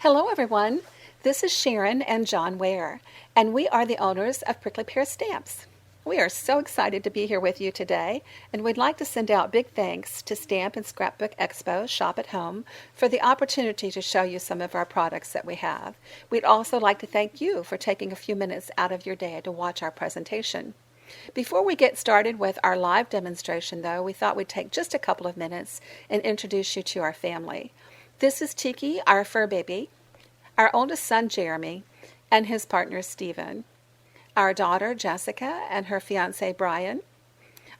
Hello everyone, this is Sharon and John Ware, and we are the owners of Prickley Pear Stamps. We are so excited to be here with you today, and we'd like to send out big thanks to Stamp and Scrapbook Expo Shop at Home for the opportunity to show you some of our products that we have. We'd also like to thank you for taking a few minutes out of your day to watch our presentation. Before we get started with our live demonstration though, we thought we'd take just a couple of minutes and introduce you to our family. This is Tiki, our fur baby, our oldest son Jeremy, and his partner Stephen, our daughter Jessica and her fiance Brian,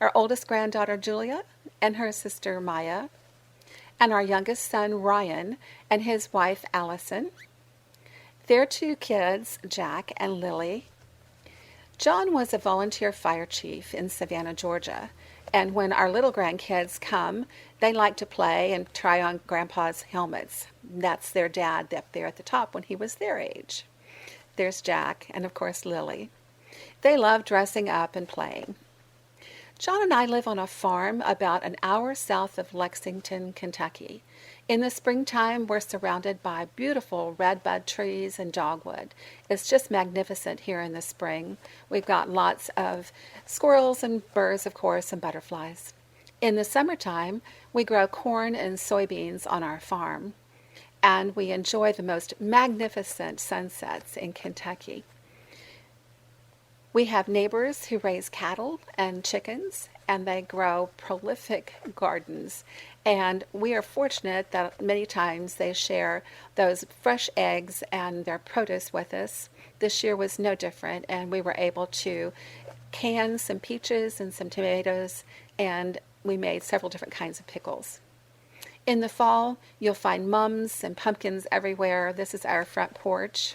our oldest granddaughter Julia and her sister Maya, and our youngest son Ryan and his wife Allison, their two kids Jack and Lily. John was a volunteer fire chief in Savannah, Georgia, and when our little grandkids come, they like to play and try on Grandpa's helmets. That's their dad up there at the top when he was their age. There's Jack and of course Lily. They love dressing up and playing. John and I live on a farm about an hour south of Lexington, Kentucky. In the springtime, we're surrounded by beautiful redbud trees and dogwood. It's just magnificent here in the spring. We've got lots of squirrels and birds, of course, and butterflies. In the summertime, we grow corn and soybeans on our farm, and we enjoy the most magnificent sunsets in Kentucky. We have neighbors who raise cattle and chickens, and they grow prolific gardens. And we are fortunate that many times they share those fresh eggs and their produce with us. This year was no different, and we were able to can some peaches and some tomatoes, and we made several different kinds of pickles. In the fall, you'll find mums and pumpkins everywhere. This is our front porch,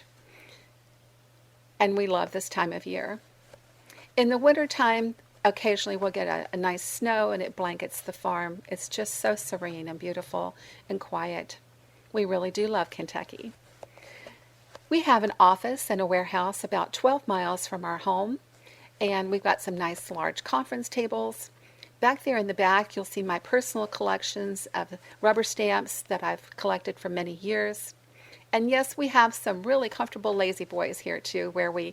and we love this time of year. In the wintertime, occasionally we'll get a nice snow and it blankets the farm. It's just so serene and beautiful and quiet. We really do love Kentucky. We have an office and a warehouse about 12 miles from our home, and we've got some nice large conference tables. Back there in the back, you'll see my personal collections of rubber stamps that I've collected for many years. And yes, we have some really comfortable lazy boys here too, where we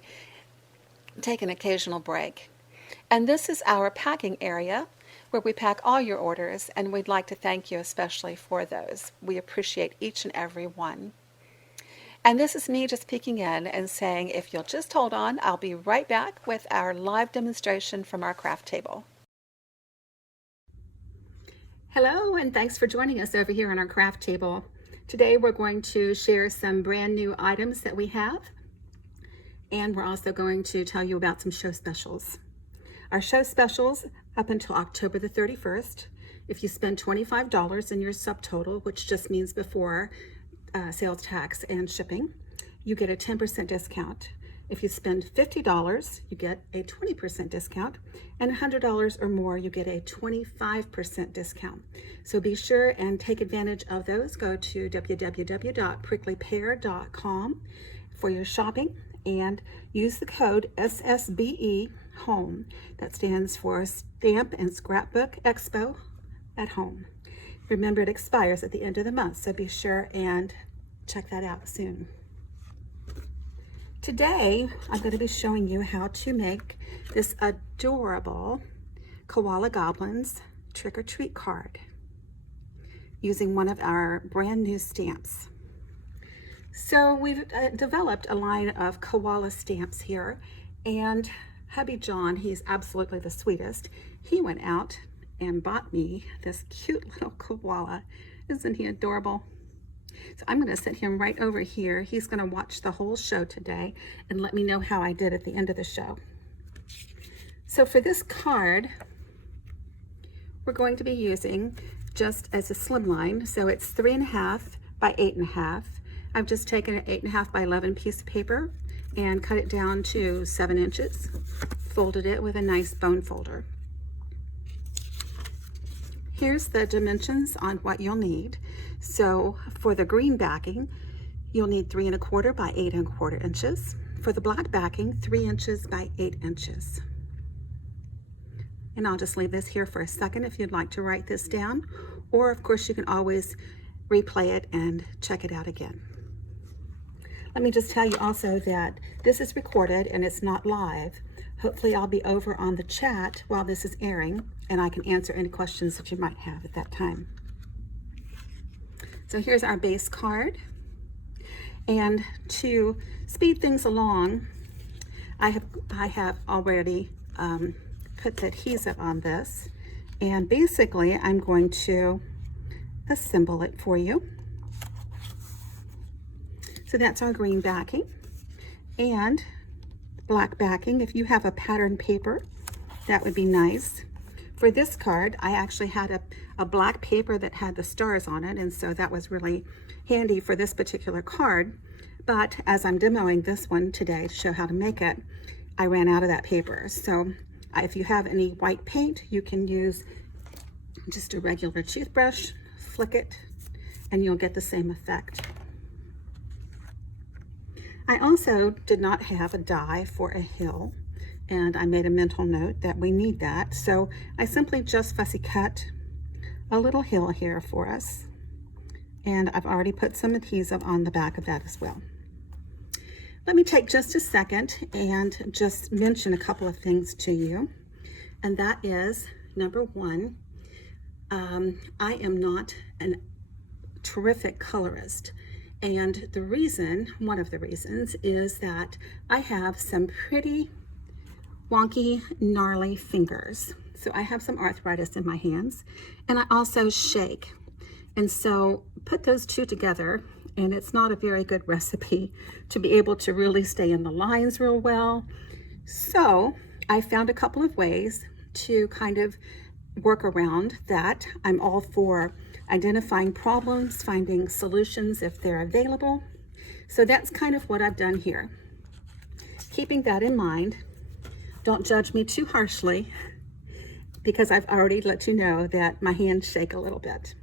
take an occasional break. And this is our packing area where we pack all your orders, and we'd like to thank you especially for those. We appreciate each and every one. And this is me just peeking in and saying, if you'll just hold on, I'll be right back with our live demonstration from our craft table. Hello, and thanks for joining us over here on our craft table. Today we're going to share some brand new items that we have, and we're also going to tell you about some show specials. Our show specials up until October the 31st. If you spend $25 in your subtotal, which just means before sales tax and shipping, you get a 10% discount. If you spend $50, you get a 20% discount, and $100 or more, you get a 25% discount. So be sure and take advantage of those. Go to www.prickleypear.com for your shopping and use the code SSBE HOME. That stands for Stamp and Scrapbook Expo at Home. Remember, it expires at the end of the month, so be sure and check that out soon. Today, I'm going to be showing you how to make this adorable Koala Goblins trick-or-treat card using one of our brand new stamps. So we've developed a line of koala stamps here, and hubby John, he's absolutely the sweetest. He went out and bought me this cute little koala. Isn't he adorable? So I'm going to set him right over here. He's going to watch the whole show today and let me know how I did at the end of the show. So for this card, we're going to be using just as a slimline. So it's 3.5 by 8.5. I've just taken an 8.5 by 11 piece of paper and cut it down to 7 inches, folded it with a nice bone folder. Here's the dimensions on what you'll need. So for the green backing, you'll need 3.25 by 8.25 inches. For the black backing, 3 inches by 8 inches. And I'll just leave this here for a second if you'd like to write this down, or of course you can always replay it and check it out again. Let me just tell you also that this is recorded and it's not live. Hopefully I'll be over on the chat while this is airing, and I can answer any questions that you might have at that time. So here's our base card. And to speed things along, I have already put the adhesive on this, and basically I'm going to assemble it for you. So that's our green backing and black backing. If you have a patterned paper, that would be nice. For this card, I actually had a black paper that had the stars on it, and so that was really handy for this particular card. But as I'm demoing this one today to show how to make it, I ran out of that paper. So if you have any white paint, you can use just a regular toothbrush, flick it, and you'll get the same effect. I also did not have a die for a hill, and I made a mental note that we need that. So I simply just fussy cut a little hill here for us. And I've already put some adhesive on the back of that as well. Let me take just a second and just mention a couple of things to you. And that is, number one, I am not a terrific colorist. And the reason, one of the reasons, is that I have some pretty wonky, gnarly fingers. So I have some arthritis in my hands, and I also shake. And so put those two together, and it's not a very good recipe to be able to really stay in the lines real well. So I found a couple of ways to kind of work around that. I'm all for identifying problems, finding solutions if they're available. So that's kind of what I've done here. Keeping that in mind, don't judge me too harshly, because I've already let you know that my hands shake a little bit.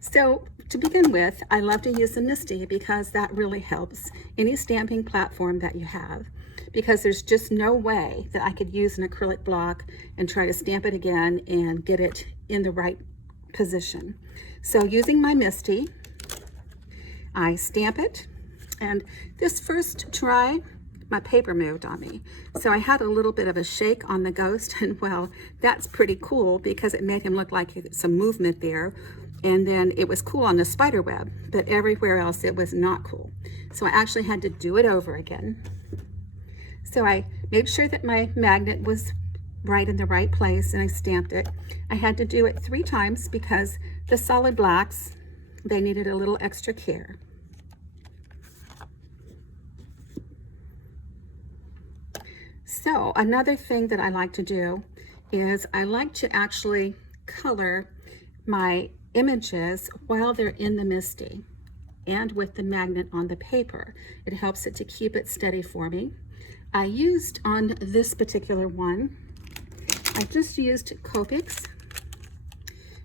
So to begin with, I love to use the MISTI because that really helps any stamping platform that you have, because there's just no way that I could use an acrylic block and try to stamp it again and get it in the right position. So using my MISTI, I stamp it, and this first try, my paper moved on me. So I had a little bit of a shake on the ghost, and well, that's pretty cool because it made him look like some movement there. And then it was cool on the spider web, but everywhere else it was not cool. So I actually had to do it over again. So I made sure that my magnet was right in the right place, and I stamped it. I had to do it 3 times because the solid blacks, they needed a little extra care. So another thing that I like to do is I like to actually color my images while they're in the MISTI and with the magnet on the paper. It helps it to keep it steady for me. I used on this particular one, I just used Copics,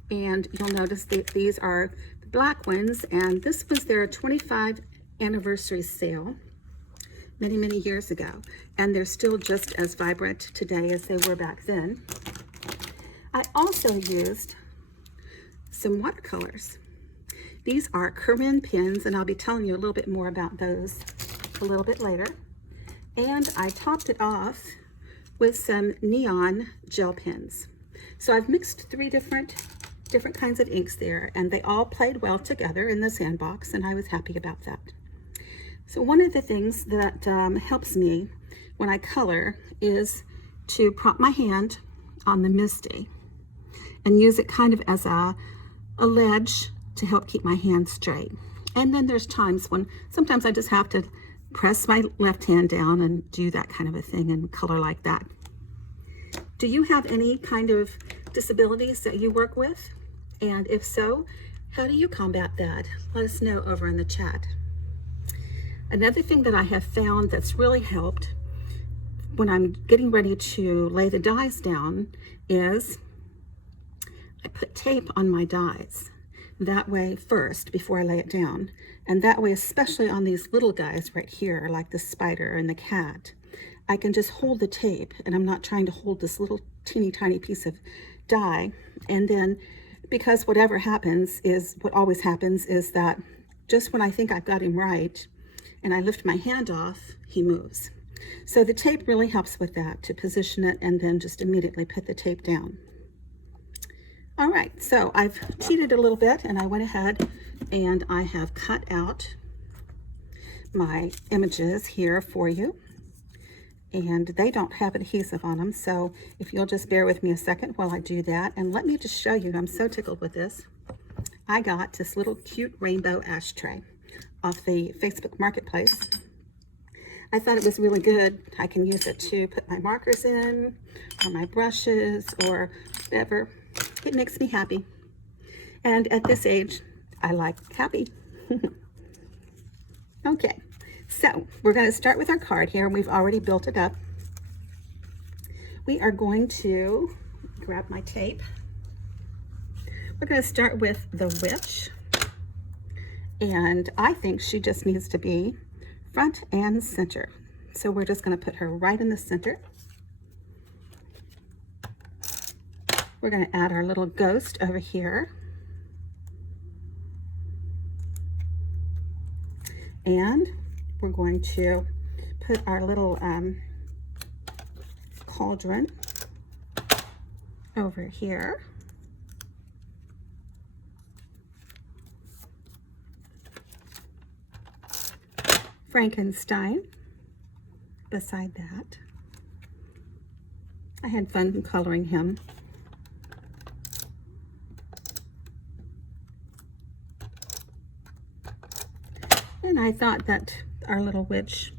and you'll notice that these are the black ones, and this was their 25th anniversary sale many years ago, and they're still just as vibrant today as they were back then. I also used some watercolors. These are Corinne pens, and I'll be telling you a little bit more about those a little bit later. And I topped it off with some neon gel pens. So I've mixed 3 different kinds of inks there, and they all played well together in the sandbox, and I was happy about that. So one of the things that helps me when I color is to prop my hand on the MISTI and use it kind of as a ledge to help keep my hand straight. And then there's times when sometimes I just have to press my left hand down and do that kind of a thing and color like that. Do you have any kind of disabilities that you work with? And if so, how do you combat that? Let us know over in the chat. Another thing that I have found that's really helped when I'm getting ready to lay the dies down is I put tape on my dies. That way first, before I lay it down. And that way, especially on these little guys right here, like the spider and the cat, I can just hold the tape, and I'm not trying to hold this little teeny tiny piece of die. And then, because whatever happens is, what always happens is that just when I think I've got him right, and I lift my hand off, he moves. So the tape really helps with that, to position it and then just immediately put the tape down. All right, so I've cheated a little bit, and I went ahead and I have cut out my images here for you. And they don't have adhesive on them, so if you'll just bear with me a second while I do that. And let me just show you, I'm so tickled with this. I got this little cute rainbow ashtray off the Facebook Marketplace. I thought it was really good. I can use it to put my markers in, or my brushes, or whatever. It makes me happy. And at this age, I like happy. Okay, so we're going to start with our card here. We've already built it up. We are going to grab my tape. We're going to start with the witch. And I think she just needs to be front and center. So we're just going to put her right in the center. We're going to add our little ghost over here. And we're going to put our little cauldron over here. Frankenstein beside that. I had fun coloring him. And I thought that our little witch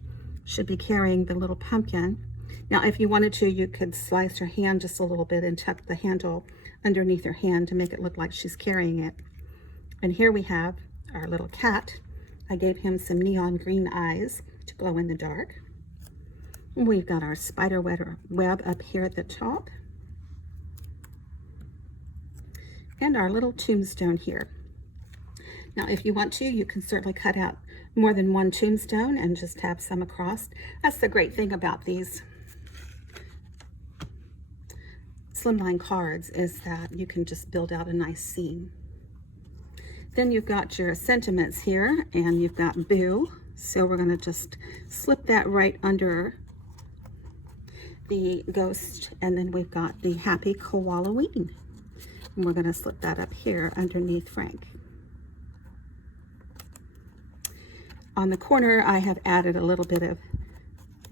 should be carrying the little pumpkin. Now, if you wanted to, you could slice her hand just a little bit and tuck the handle underneath her hand to make it look like she's carrying it. And here we have our little cat. I gave him some neon green eyes to glow in the dark. We've got our spider web up here at the top. And our little tombstone here. Now, if you want to, you can certainly cut out more than one tombstone and just have some across. That's the great thing about these slimline cards, is that you can just build out a nice scene. Then you've got your sentiments here, and you've got Boo. So we're going to just slip that right under the ghost, and then we've got the happy Koala-ween. And we're going to slip that up here underneath Frank. On the corner, I have added a little bit of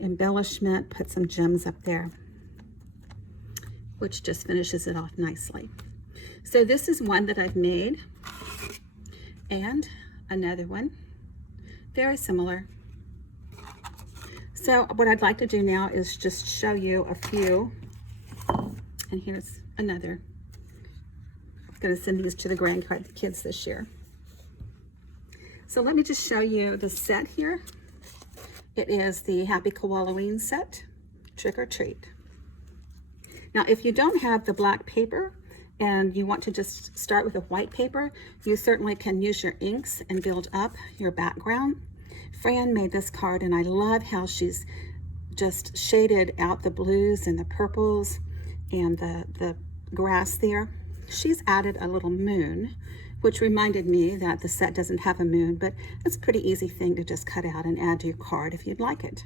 embellishment, put some gems up there, which just finishes it off nicely. So this is one that I've made, and another one, very similar. So what I'd like to do now is just show you a few, and here's another. I'm going to send these to the grandkids this year. So let me just show you the set here. It is the Happy Koala-ween set, Trick or Treat. Now, if you don't have the black paper and you want to just start with a white paper, you certainly can use your inks and build up your background. Fran made this card, and I love how she's just shaded out the blues and the purples and the grass there. She's added a little moon, which reminded me that the set doesn't have a moon, but it's a pretty easy thing to just cut out and add to your card if you'd like it.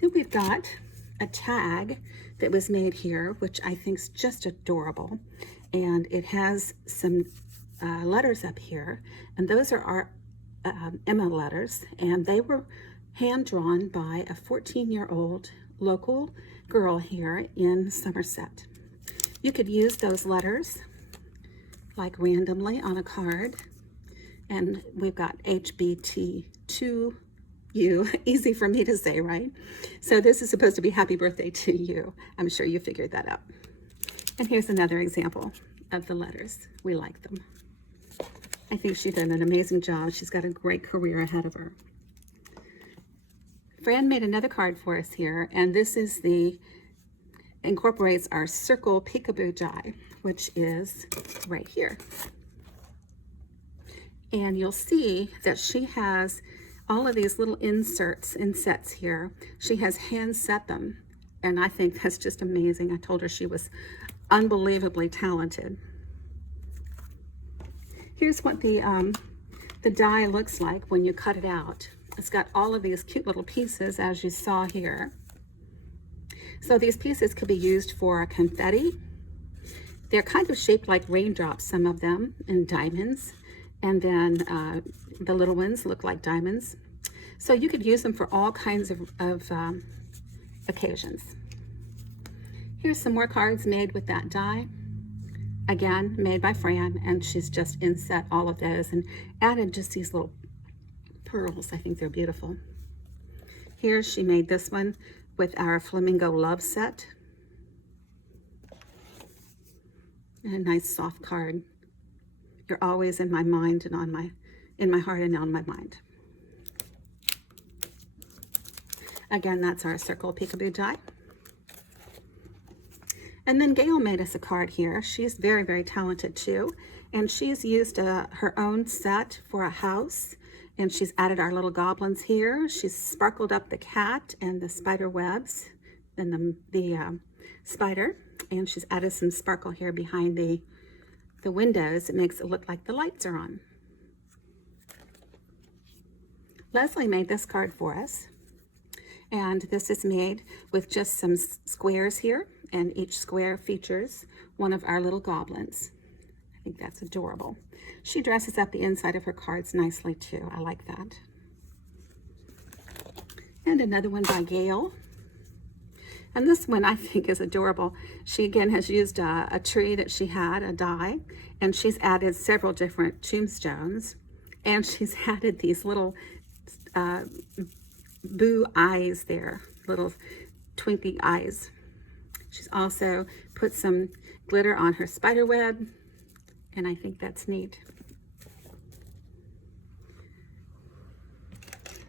Then we've got a tag that was made here, which I think is just adorable. And it has some letters up here, and those are our Emma letters, and they were hand-drawn by a 14-year-old local girl here in Somerset. You could use those letters like randomly on a card, and we've got HBT to you, easy for me to say, right? So this is supposed to be happy birthday to you. I'm sure you figured that out. And here's another example of the letters. We like them. I think she did an amazing job. She's got a great career ahead of her. Fran made another card for us here, and this is incorporates our circle peekaboo die, which is right here. And you'll see that she has all of these little insets here. She has hand set them, and I think that's just amazing. I told her she was unbelievably talented. Here's what the the die looks like when you cut it out. It's got all of these cute little pieces, as you saw here. So these pieces could be used for confetti. They're kind of shaped like raindrops, some of them, and diamonds. And then the little ones look like diamonds. So you could use them for all kinds of occasions. Here's some more cards made with that die. Again, made by Fran, and she's just inset all of those and added just these little pearls. I think they're beautiful. Here she made this one with our Flamingo Love set. And a nice soft card. You're always in my mind and in my heart and on my mind. Again, that's our circle peekaboo die. And then Gail made us a card here. She's very, very talented too. And she's used her own set for a house. And she's added our little goblins here. She's sparkled up the cat and the spider webs and the spider. And she's added some sparkle here behind the windows. It makes it look like the lights are on. Leslie made this card for us. And this is made with just some squares here. And each square features one of our little goblins. I think that's adorable. She dresses up the inside of her cards nicely too. I like that. And another one by Gail. And this one I think is adorable. She again has used a tree that she had, a die, and she's added several different tombstones. And she's added these little boo eyes there, little twinkly eyes. She's also put some glitter on her spider web, and I think that's neat.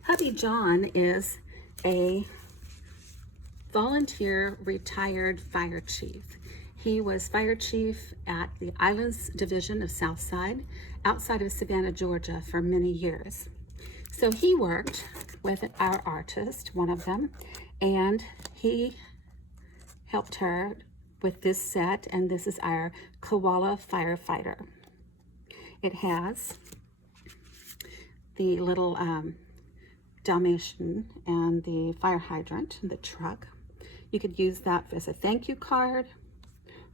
Hubby John is a volunteer retired fire chief. He was fire chief at the Islands Division of Southside, outside of Savannah, Georgia, for many years. So he worked with our artist, one of them, and he helped her with this set, and this is our koala firefighter. It has the little Dalmatian and the fire hydrant, the truck. You could use that as a thank you card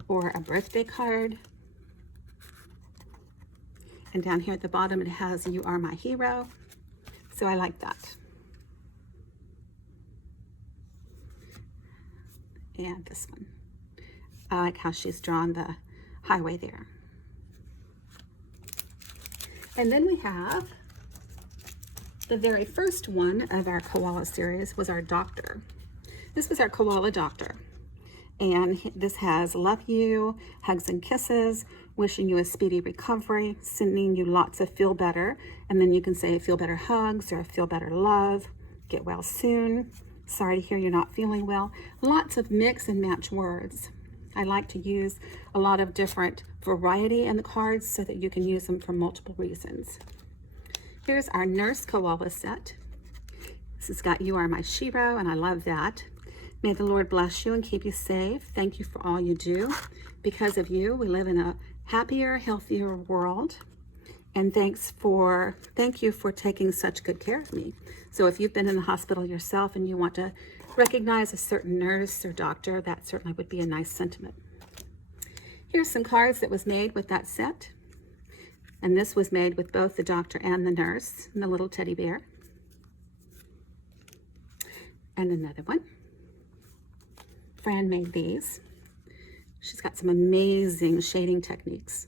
or a birthday card. And down here at the bottom it has "You Are My Hero." So I like that. And this one. I like how she's drawn the highway there. And then we have the very first one of our koala series was our doctor. This was our koala doctor. And this has "Love you, hugs and kisses, wishing you a speedy recovery, sending you lots of feel better." And then you can say "feel better hugs" or "feel better love," "get well soon," "sorry to hear you're not feeling well." Lots of mix and match words. I like to use a lot of different variety in the cards so that you can use them for multiple reasons. Here's our nurse koala set. This has got "You Are My Shiro," and I love that. "May the Lord bless you and keep you safe. Thank you for all you do. Because of you, we live in a happier, healthier world. And thank you for taking such good care of me." So if you've been in the hospital yourself and you want to recognize a certain nurse or doctor, that certainly would be a nice sentiment. Here's some cards that was made with that set. And this was made with both the doctor and the nurse and the little teddy bear. And another one. Fran made these. She's got some amazing shading techniques.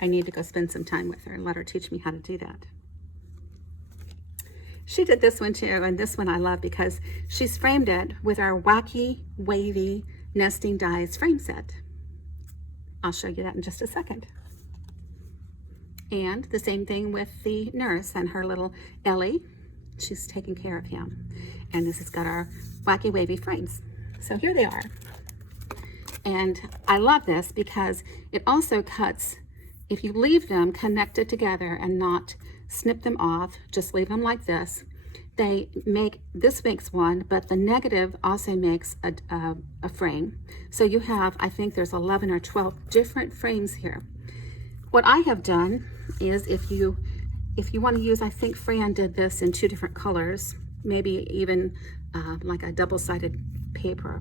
I need to go spend some time with her and let her teach me how to do that. She did this one too, and this one I love because she's framed it with our wacky, wavy nesting dies frame set. I'll show you that in just a second. And the same thing with the nurse and her little Ellie. She's taking care of him. And this has got our wacky wavy frames. So here they are. And I love this because it also cuts, if you leave them connected together and not snip them off, just leave them like this, this makes one, but the negative also makes a frame. So you have, I think there's 11 or 12 different frames here. What I have done is if you want to use, I think Fran did this in 2 different colors, maybe even like a double-sided paper.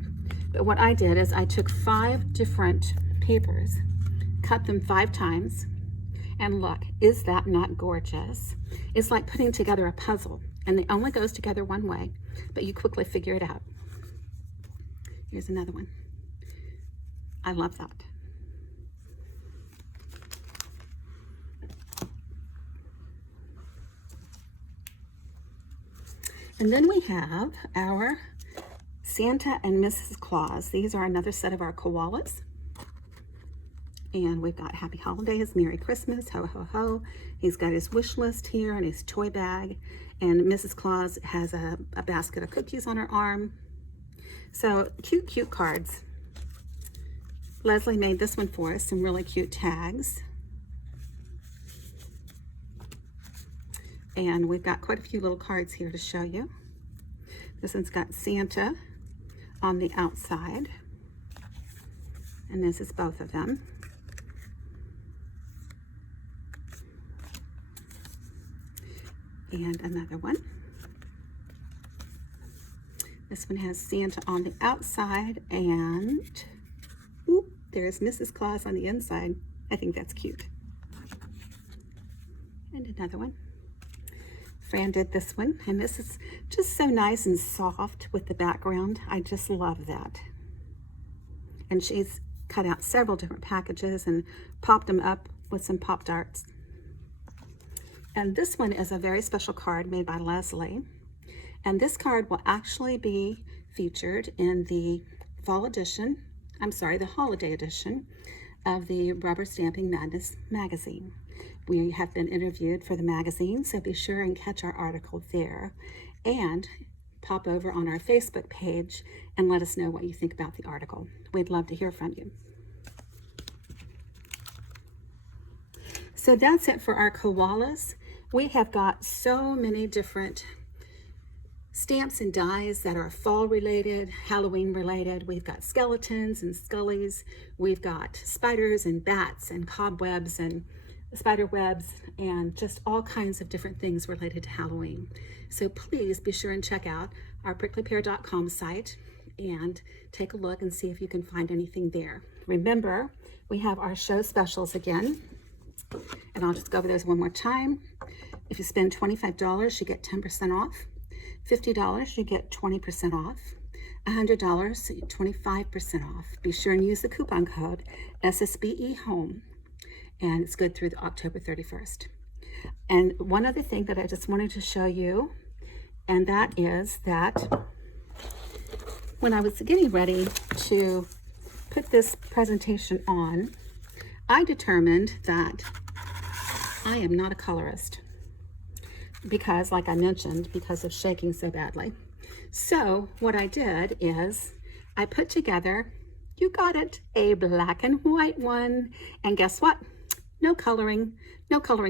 But what I did is I took 5 different papers, cut them 5 times, and look, is that not gorgeous? It's like putting together a puzzle, and it only goes together one way, but you quickly figure it out. Here's another one. I love that. And then we have our Santa and Mrs. Claus. These are another set of our koalas. And we've got Happy Holidays, Merry Christmas, ho, ho, ho. He's got his wish list here and his toy bag. And Mrs. Claus has a basket of cookies on her arm. So cute, cute cards. Leslie made this one for us, some really cute tags. And we've got quite a few little cards here to show you. This one's got Santa on the outside. And this is both of them. And another one. This one has Santa on the outside and there's Mrs. Claus on the inside. I think that's cute. And another one. Fran did this one, and this is just so nice and soft with the background. I just love that. And she's cut out several different packages and popped them up with some Pop-Tarts. And this one is a very special card made by Leslie. And this card will actually be featured in the the holiday edition of the Rubber Stamping Madness magazine. We have been interviewed for the magazine, so be sure and catch our article there. And pop over on our Facebook page and let us know what you think about the article. We'd love to hear from you. So that's it for our koalas. We have got so many different stamps and dies that are fall related, Halloween related. We've got skeletons and scullies. We've got spiders and bats and cobwebs and spider webs and just all kinds of different things related to Halloween. So please be sure and check out our prickleypear.com site and take a look and see if you can find anything there. Remember, we have our show specials again, and I'll just go over those one more time. If you spend $25, you get 10% off. $50, you get 20% off. $100, 25% off. Be sure and use the coupon code SSBEHOME, and it's good through October 31st. And one other thing that I just wanted to show you, and that is that when I was getting ready to put this presentation on, I determined that I am not a colorist because, like I mentioned, because of shaking so badly. So what I did is I put together, you got it, a black and white one, and guess what? No coloring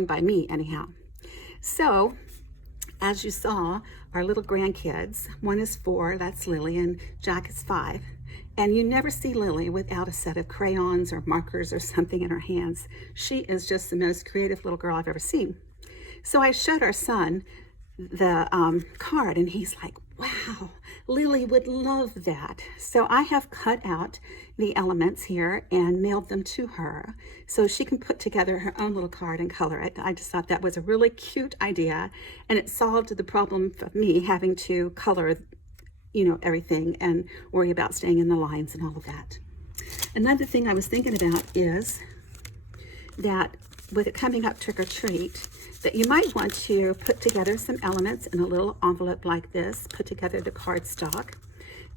by me anyhow. So as you saw, our little grandkids, one is 4, that's Lily, and Jack is 5. And you never see Lily without a set of crayons or markers or something in her hands. She is just the most creative little girl I've ever seen. So I showed our son the card, and he's like, wow, Lily would love that. So I have cut out the elements here and mailed them to her so she can put together her own little card and color it. I just thought that was a really cute idea, and it solved the problem of me having to color, you know, everything and worry about staying in the lines and all of that. Another thing I was thinking about is that with it coming up trick or treat, that you might want to put together some elements in a little envelope like this, put together the cardstock,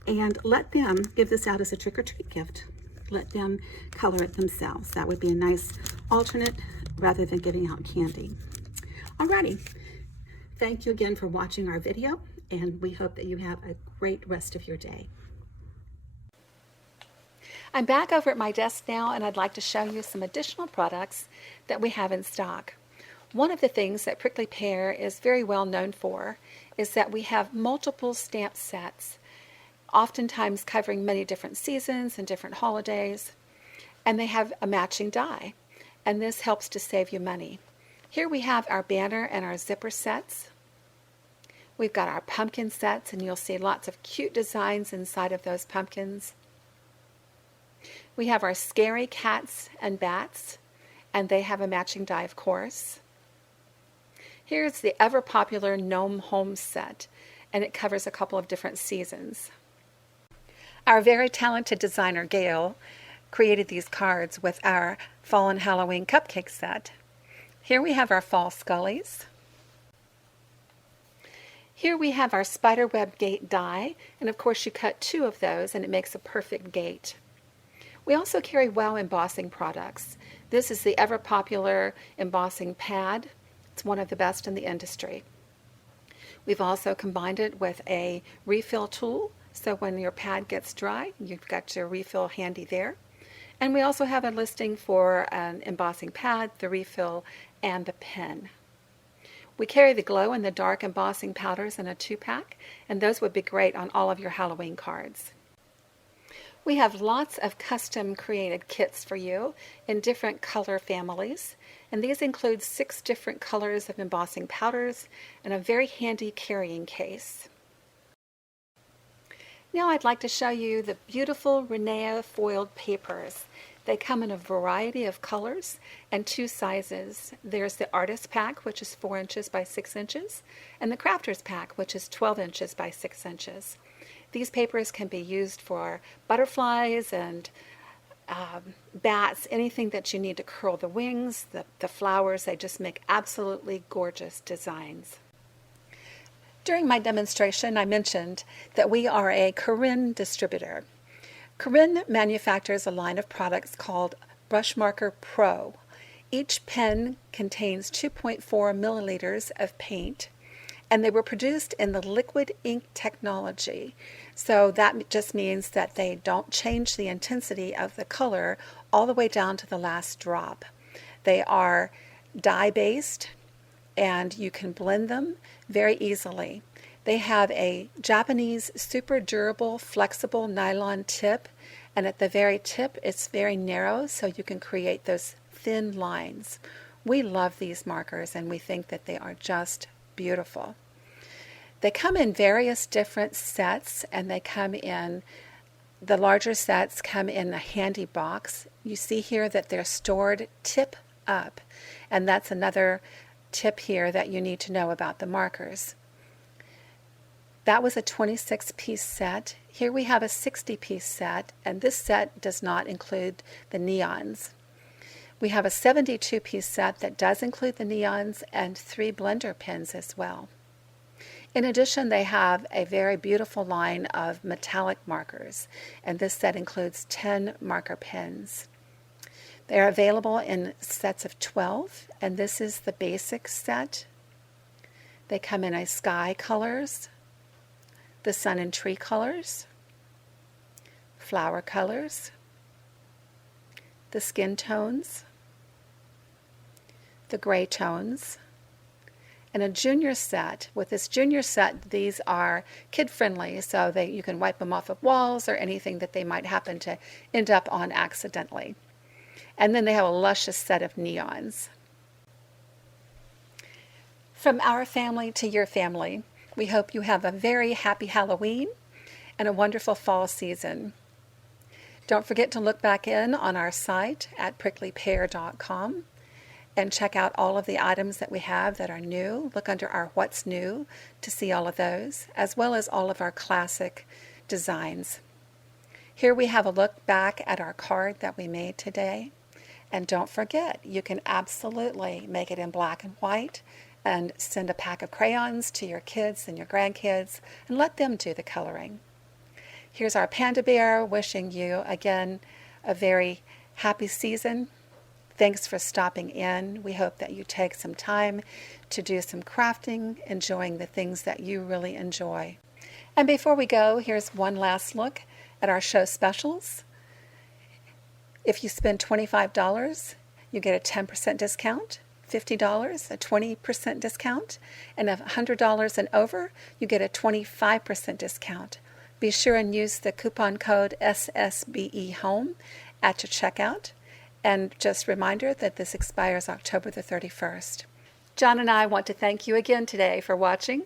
and let them give this out as a trick or treat gift. Let them color it themselves. That would be a nice alternate rather than giving out candy. Alrighty, thank you again for watching our video, and we hope that you have a great rest of your day. I'm back over at my desk now, and I'd like to show you some additional products that we have in stock. One of the things that Prickley Pear is very well known for is that we have multiple stamp sets, oftentimes covering many different seasons and different holidays, and they have a matching die. and this helps to save you money. Here we have our banner and our zipper sets. We've got our pumpkin sets, and you'll see lots of cute designs inside of those pumpkins. We have our scary cats and bats, and they have a matching die, of course. Here's the ever-popular gnome home set, and it covers a couple of different seasons. Our very talented designer, Gail, created these cards with our Fall and Halloween cupcake set. Here we have our fall scullies. Here we have our spiderweb gate die, and of course you cut 2 of those and it makes a perfect gate. We also carry WOW embossing products. This is the ever popular embossing pad. It's one of the best in the industry. We've also combined it with a refill tool, so when your pad gets dry, you've got your refill handy there. And we also have a listing for an embossing pad, the refill, and the pen. We carry the glow and the dark embossing powders in a 2-pack, and those would be great on all of your Halloween cards. We have lots of custom created kits for you in different color families, and these include 6 different colors of embossing powders and a very handy carrying case. Now I'd like to show you the beautiful Renea foiled papers. They come in a variety of colors and 2 sizes. There's the Artist Pack, which is 4 inches by 6 inches, and the Crafter's Pack, which is 12 inches by 6 inches. These papers can be used for butterflies and bats, anything that you need to curl the wings, the flowers. They just make absolutely gorgeous designs. During my demonstration, I mentioned that we are a 𝐒𝐿 distributor. 𝐒𝐿 manufactures a line of products called Brush Marker Pro. Each pen contains 2.4 milliliters of paint, and they were produced in the liquid ink technology. So that just means that they don't change the intensity of the color all the way down to the last drop. They are dye-based, and you can blend them very easily. They have a Japanese super durable flexible nylon tip, and at the very tip it's very narrow, so you can create those thin lines. We love these markers, and we think that they are just beautiful. They come in various different sets, and they come in, the larger sets come in a handy box. You see here that they're stored tip up, and that's another tip here that you need to know about the markers. That was a 26-piece set. Here we have a 60-piece set, and this set does not include the neons. We have a 72-piece set that does include the neons and 3 blender pens as well. In addition, they have a very beautiful line of metallic markers, and this set includes 10 marker pens. They are available in sets of 12, and this is the basic set. They come in a sky colors, the sun and tree colors, flower colors, the skin tones, the gray tones, and a junior set. With this junior set, these are kid-friendly, so you can wipe them off of walls or anything that they might happen to end up on accidentally. And then they have a luscious set of neons. From our family to your family, we hope you have a very happy Halloween and a wonderful fall season. Don't forget to look back in on our site at prickleypear.com and check out all of the items that we have that are new. Look under our What's New to see all of those, as well as all of our classic designs. Here we have a look back at our card that we made today. And don't forget, you can absolutely make it in black and white and send a pack of crayons to your kids and your grandkids and let them do the coloring. Here's our panda bear wishing you again a very happy season. Thanks for stopping in. We hope that you take some time to do some crafting, enjoying the things that you really enjoy. And before we go, here's one last look at our show specials. If you spend $25, you get a 10% discount, $50, a 20% discount, and $100 and over, you get a 25% discount. Be sure and use the coupon code SSBEHOME at your checkout. And just a reminder that this expires October the 31st. John and I want to thank you again today for watching.